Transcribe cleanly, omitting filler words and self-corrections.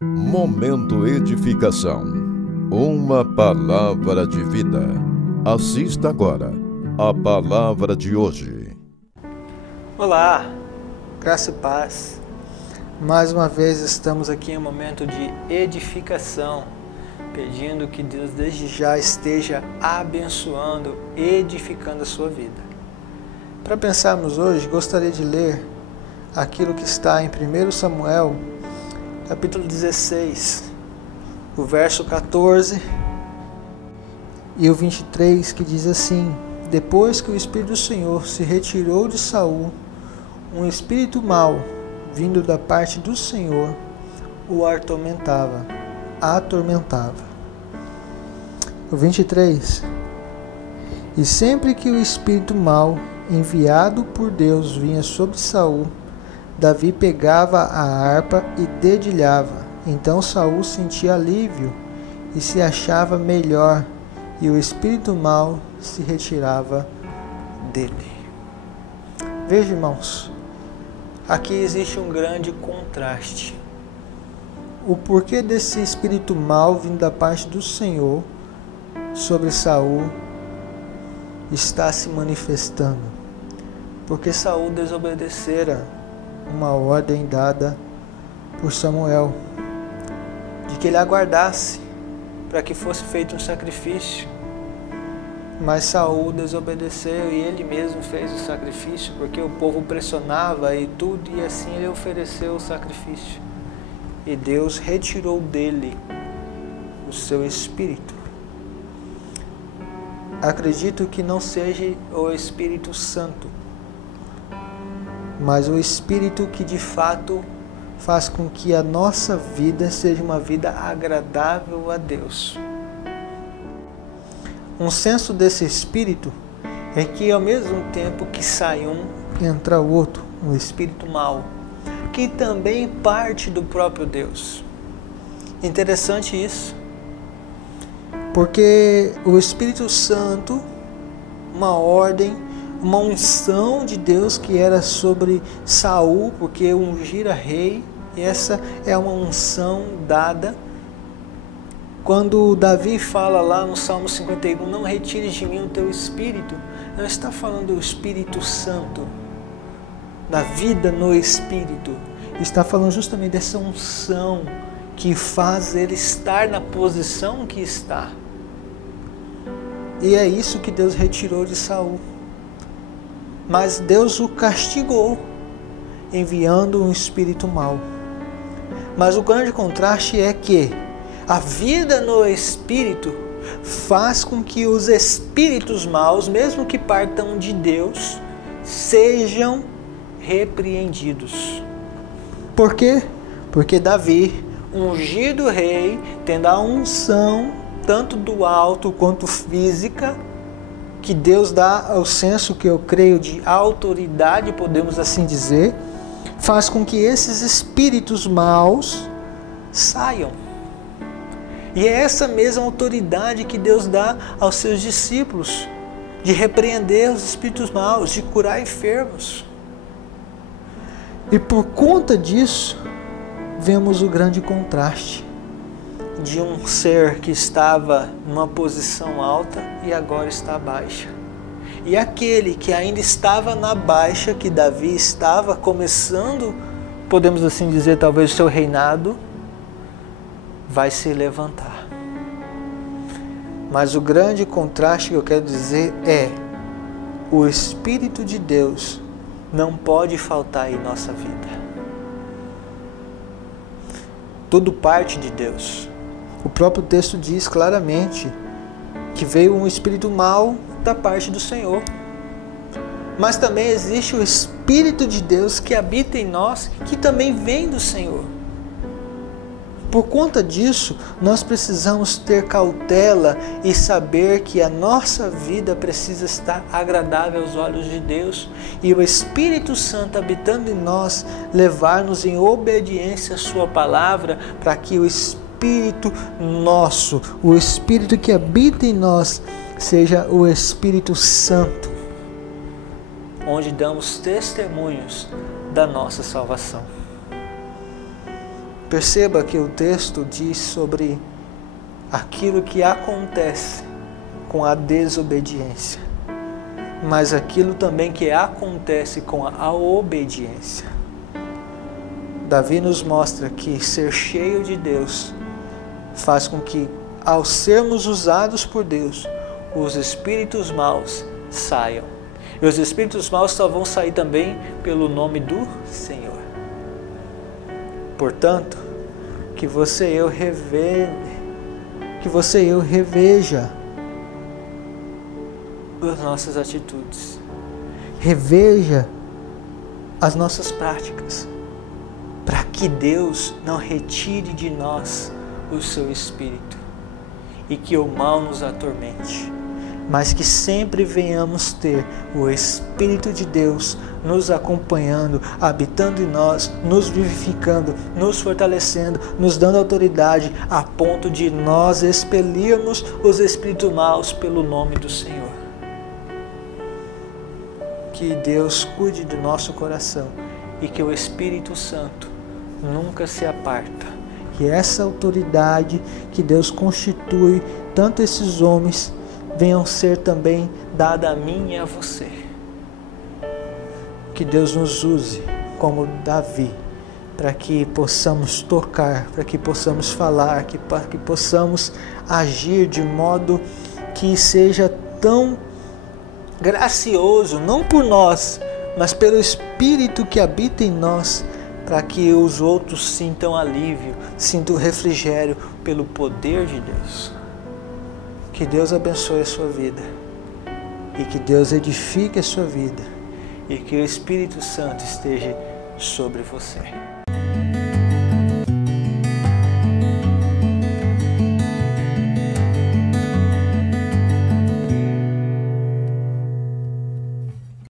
Momento Edificação. Uma palavra de vida. Assista agora a palavra de hoje. Olá, graça e paz. Mais uma vez estamos aqui em um momento de edificação, pedindo que Deus desde já esteja abençoando, edificando a sua vida. Para pensarmos hoje, gostaria de ler aquilo que está em 1 Samuel, capítulo 16, o verso 14 e o 23, que diz assim: Depois que o Espírito do Senhor se retirou de Saul, um espírito mau, vindo da parte do Senhor, o atormentava. O 23. E sempre que o espírito mau, enviado por Deus, vinha sobre Saul, Davi pegava a harpa e dedilhava. Então Saul sentia alívio e se achava melhor, e o espírito mau se retirava dele. Veja, irmãos, aqui existe um grande contraste. O porquê desse espírito mau vindo da parte do Senhor sobre Saul está se manifestando? Porque Saul desobedecera uma ordem dada por Samuel, de que ele aguardasse para que fosse feito um sacrifício. Mas Saul desobedeceu e ele mesmo fez o sacrifício, porque o povo pressionava e tudo, e assim ele ofereceu o sacrifício. E Deus retirou dele o seu espírito. Acredito que não seja o Espírito Santo, mas o Espírito que de fato faz com que a nossa vida seja uma vida agradável a Deus. Um senso desse Espírito é que ao mesmo tempo que sai um, entra o outro, um espírito mau, que também parte do próprio Deus. Interessante isso, porque o Espírito Santo, uma ordem, uma unção de Deus que era sobre Saul, porque ungira rei, e essa é uma unção dada. Quando Davi fala lá no Salmo 51, não retires de mim o teu Espírito, não está falando do Espírito Santo, da vida no Espírito, está falando justamente dessa unção que faz ele estar na posição que está. E é isso que Deus retirou de Saul. Mas Deus o castigou, enviando um espírito mau. Mas o grande contraste é que a vida no Espírito faz com que os espíritos maus, mesmo que partam de Deus, sejam repreendidos. Por quê? Porque Davi, ungido rei, tendo a unção tanto do alto quanto física, que Deus dá ao senso que eu creio de autoridade, podemos assim dizer, faz com que esses espíritos maus saiam. E é essa mesma autoridade que Deus dá aos seus discípulos, de repreender os espíritos maus, de curar enfermos. E por conta disso, vemos o grande contraste de um ser que estava numa posição alta e agora está baixa. E aquele que ainda estava na baixa, que Davi estava começando, podemos assim dizer, talvez o seu reinado, vai se levantar. Mas o grande contraste que eu quero dizer é: o Espírito de Deus não pode faltar em nossa vida. Tudo parte de Deus. O próprio texto diz claramente que veio um espírito mau da parte do Senhor. Mas também existe o Espírito de Deus que habita em nós, que também vem do Senhor. Por conta disso, nós precisamos ter cautela e saber que a nossa vida precisa estar agradável aos olhos de Deus, e o Espírito Santo habitando em nós, levar-nos em obediência à sua palavra, para que o Espírito nosso, o Espírito que habita em nós, seja o Espírito Santo, onde damos testemunhos da nossa salvação. Perceba que o texto diz sobre aquilo que acontece com a desobediência, mas aquilo também que acontece com a obediência. Davi nos mostra que ser cheio de Deus faz com que, ao sermos usados por Deus, os espíritos maus saiam. E os espíritos maus só vão sair também pelo nome do Senhor. Portanto, que você e eu reveja as nossas atitudes, reveja as nossas práticas, para que Deus não retire de nós o seu Espírito e que o mal nos atormente, mas que sempre venhamos ter o Espírito de Deus nos acompanhando, habitando em nós, nos vivificando, nos fortalecendo, nos dando autoridade a ponto de nós expelirmos os espíritos maus pelo nome do Senhor. Que Deus cuide do nosso coração e que o Espírito Santo nunca se aparta. Que essa autoridade que Deus constitui, tanto esses homens, venham ser também dada a mim e a você. Que Deus nos use como Davi, para que possamos tocar, para que possamos falar, para que possamos agir de modo que seja tão gracioso, não por nós, mas pelo Espírito que habita em nós, para que os outros sintam alívio, sintam refrigério pelo poder de Deus. Que Deus abençoe a sua vida e que Deus edifique a sua vida e que o Espírito Santo esteja sobre você.